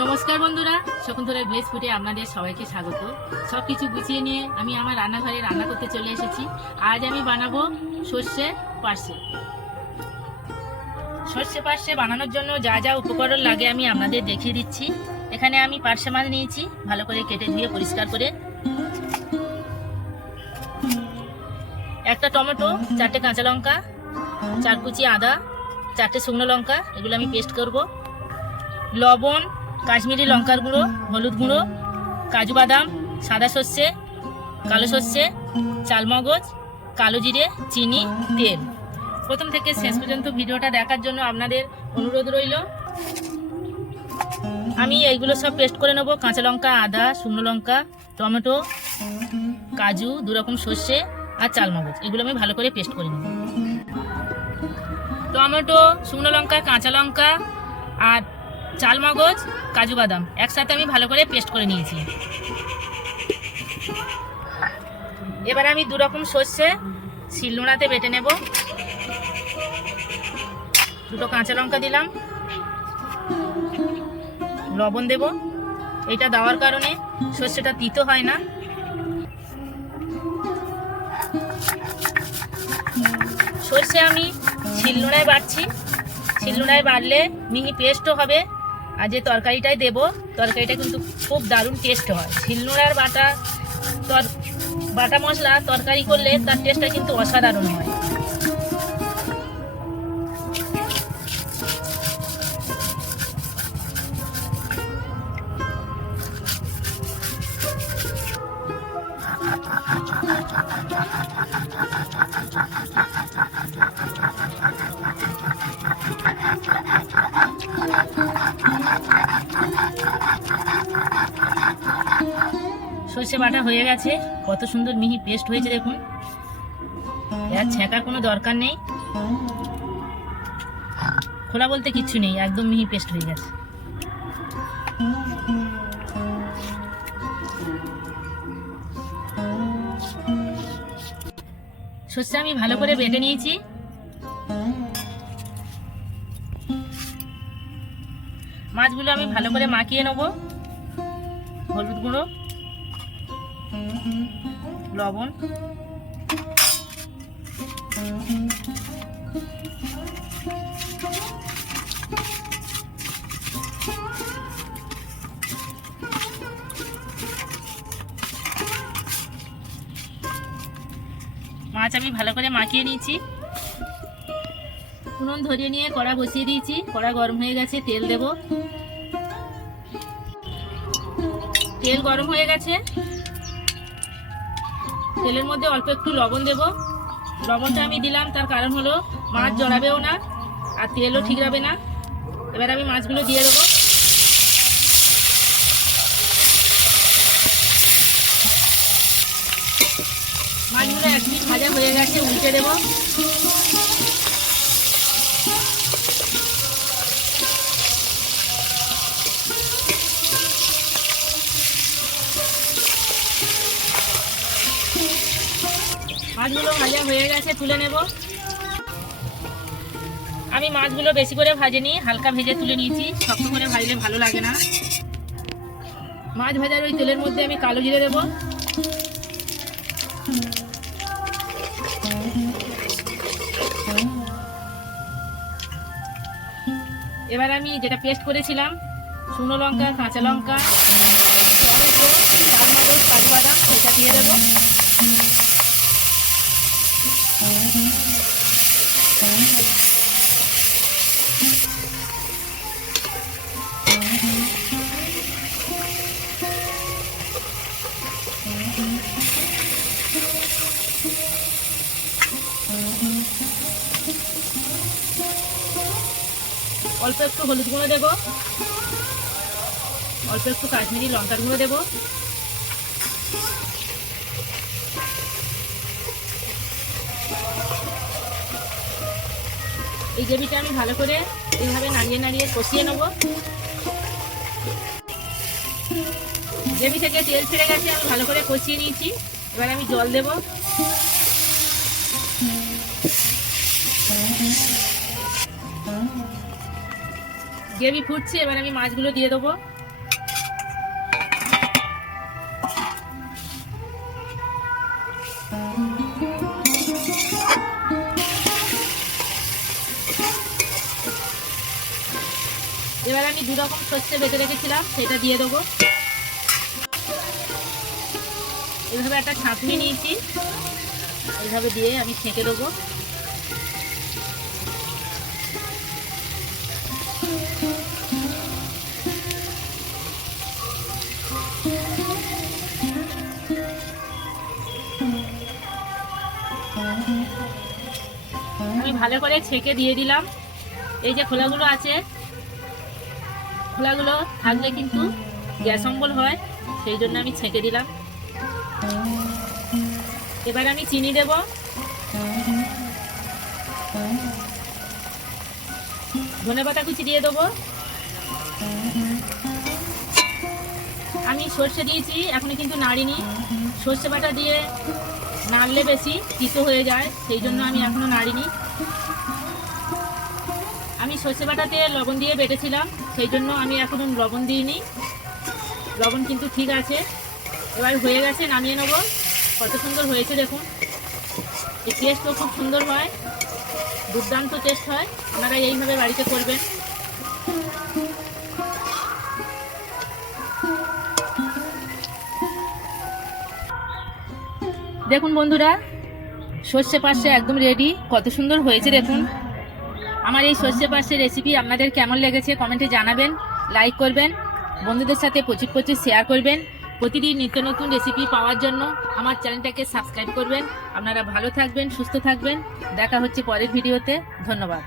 নমস্কার বন্ধুরা, শকুন্তলার ভেজ ফুটে আপনাদের সবাইকে স্বাগত। সব কিছু গুছিয়ে নিয়ে আমি আমার রান্নাঘরে রান্না করতে চলে এসেছি। আজ আমি বানাবো সর্ষে পার্সে সর্ষে পার্সে বানানোর জন্য যা যা উপকরণ লাগে আমি আপনাদের দেখিয়ে দিচ্ছি। এখানে আমি পার্সে মাছ নিয়েছি, ভালো করে কেটে ধুয়ে পরিষ্কার করে। একটা টমেটো, চারটে কাঁচা লঙ্কা, চার কুচি আদা, চারটে শুকনো লঙ্কা, এগুলো আমি পেস্ট করব। লবণ কাশ্মীরি লঙ্কার গুঁড়ো, হলুদ গুঁড়ো, কাজু বাদাম, সাদা সর্ষে, কালো সর্ষে চালমগজ কালো জিরে, চিনি, তেল। প্রথম থেকে শেষ পর্যন্ত ভিডিওটা দেখার জন্য আপনাদের অনুরোধ রইল। আমি এইগুলো সব পেস্ট করে নেব। কাঁচা লঙ্কা, আদা, শুকনো লঙ্কা, টমেটো, কাজু দু রকম সর্ষে আর চালমগজ এগুলো আমি ভালো করে পেস্ট করে নেব। টমেটো, শুকনো লঙ্কা, কাঁচা লঙ্কা আর চালমগজ কাজু বাদাম। একসাথে আমি ভালো করে পেস্ট করে নিয়েছি। এবার আমি দু রকম সর্ষে শিলনোড়াতে বেটে নেব। দুটো কাঁচা লঙ্কা দিলাম। লবণ দেব। এটা দেওয়ার কারণে সর্ষেটা তিতো হয় না। সর্ষে আমি শিলনোড়ায় বাটছি শিলনোড়ায় বাটলে মিহি পেস্টও হবে। আর যে তরকারিটাই দেব, তরকারিটা কিন্তু খুব দারুণ টেস্ট হয়। শিলনোড়ার বাটা, তর বাটা মশলা তরকারি করলে তার টেস্টটা কিন্তু অসাধারণ হয়। সর্ষে বাটা হয়ে গেছে। কত সুন্দর মিহি পেস্ট হয়েছে দেখুন। আর ছেঁকার কোনো দরকার নেই। খোলা বলতে কিচ্ছু নেই, একদম মিহি পেস্ট হয়ে গেছে। সর্ষে আমি ভালো করে বেটে নিয়েছি। মাছগুলো আমি ভালো করে মাখিয়ে নেব। হলুদ গুঁড়ো। লবণ। মাছ আমি ভালো করে মাখিয়ে নিয়েছি। উনুন ধরিয়ে নিয়ে কড়া বসিয়ে দিয়েছি। কড়া গরম হয়ে গেছে, তেল দেব। তেল গরম হয়ে গেছে। তেলের মধ্যে অল্প একটু লবণ দেব। লবণটা আমি দিলাম, তার কারণ হলো মাছ জড়াবেও না, আর তেলও ঠিক রাবে না। এবার আমি মাছগুলো দিয়ে দেবো। মাছগুলো এক মিনিট ভাজা হয়ে গেছে, উল্টে দেবো। ভাজা হয়ে গেছে, তুলে নেব। আমি মাছগুলো বেশি করে ভাজেনি, হালকা ভেজে তুলে নিয়েছি, শক্ত করে ভাজলে ভালো লাগে না। মাছ ভাজার ওই তেলের মধ্যে আমি কালো জিরে দেবো। এবার আমি যেটা পেস্ট করেছিলাম, শুকনো লঙ্কা, কাঁচা লঙ্কা টমেটো কাজু বাদাম, সেটা দিয়ে দেবো। অল্প একটু হলুদ গুঁড়ো দেবো। অল্প একটু কাশ্মীরি লঙ্কার গুঁড়ো দেবো। এই গ্রেভিটা আমি ভালো করে এইভাবে নাড়িয়ে নাড়িয়ে কষিয়ে নেব। গ্রেভি থেকে তেল ছেড়ে গেছে, আমি ভালো করে কষিয়ে নিয়েছি। এবার আমি জল দেবো। গ্রেভি ফুটছে, এবার আমি মাছগুলো দিয়ে দেবো। এবার আমি দু রকম সর্ষে বেঁধে রেখেছিলাম, সেটা দিয়ে দেবো। এইভাবে একটা ছাঁকনি নিয়েছি। এইভাবে দিয়ে আমি ছেঁকে দেবো। আমি ভালো করে ছেঁকে দিয়ে দিলাম। এই যে খোলাগুলো আছে, খোলাগুলো থাকলে কিন্তু গ্যাস অম্বল হয়, সেই জন্য আমি ছেঁকে দিলাম। এবার আমি চিনি দেব। ধনে পাতা কুচি দিয়ে দেবো। আমি সর্ষে দিয়েছি এখনও কিন্তু নাড়িনি। সর্ষে বাটা দিয়ে নাড়লে বেশি তিতো হয়ে যায়, সেই জন্য আমি এখনও নাড়িনি। আমি সর্ষে বাটাতে লবণ দিয়ে বেটেছিলাম, সেই জন্য আমি এখনও লবণ দিইনি। লবণ কিন্তু ঠিক আছে। এবার হয়ে গেছে, নামিয়ে নেব। কত সুন্দর হয়েছে দেখুন। এই টেস্টও খুব সুন্দর হয়। দুর্দান্ত টেস্ট হয়। আপনারা এইভাবে বাড়িতে করবেন। দেখুন বন্ধুরা, সর্ষে পাশে একদম রেডি কত সুন্দর হয়েছে দেখুন। আমার এই সর্ষে পাশের রেসিপি আপনাদের কেমন লেগেছে কমেন্টে জানাবেন লাইক করবেন, বন্ধুদের সাথে প্রচুর প্রচুর শেয়ার করবেন। প্রতিদিন নিত্য নতুন রেসিপি পাওয়ার জন্য আমার চ্যানেলটাকে সাবস্ক্রাইব করবেন। আপনারা ভালো থাকবেন, সুস্থ থাকবেন। দেখা হচ্ছে পরের ভিডিওতে ধন্যবাদ।